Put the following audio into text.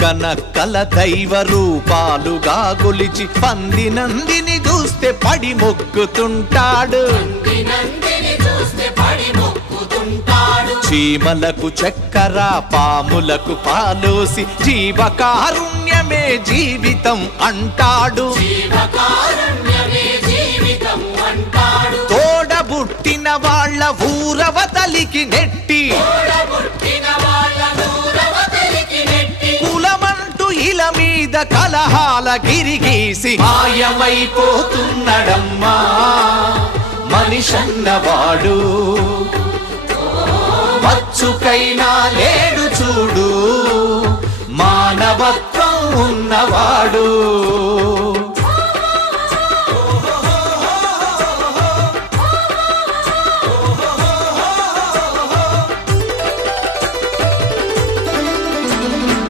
కుక్కనక్కల దైవ రూపాలుగా గొలిచి పంది నందిని చూస్తే పడి మొక్కుతుంటాడు. చీమలకు చక్కెర పాములకు పాలోసి జీవకారుణ్యమే జీవితం అంటాడు. తోడబుట్టిన వాళ్ళ ఊరవతలికి నెట్టి కులమంటూ ఇల మీద కలహాల గిరిగీసి మాయమైపోతున్నడమ్మా మనిషన్నవాడు. మచ్చుకైనా లేడు చూడు మానవత్వం ఉన్నవాడు.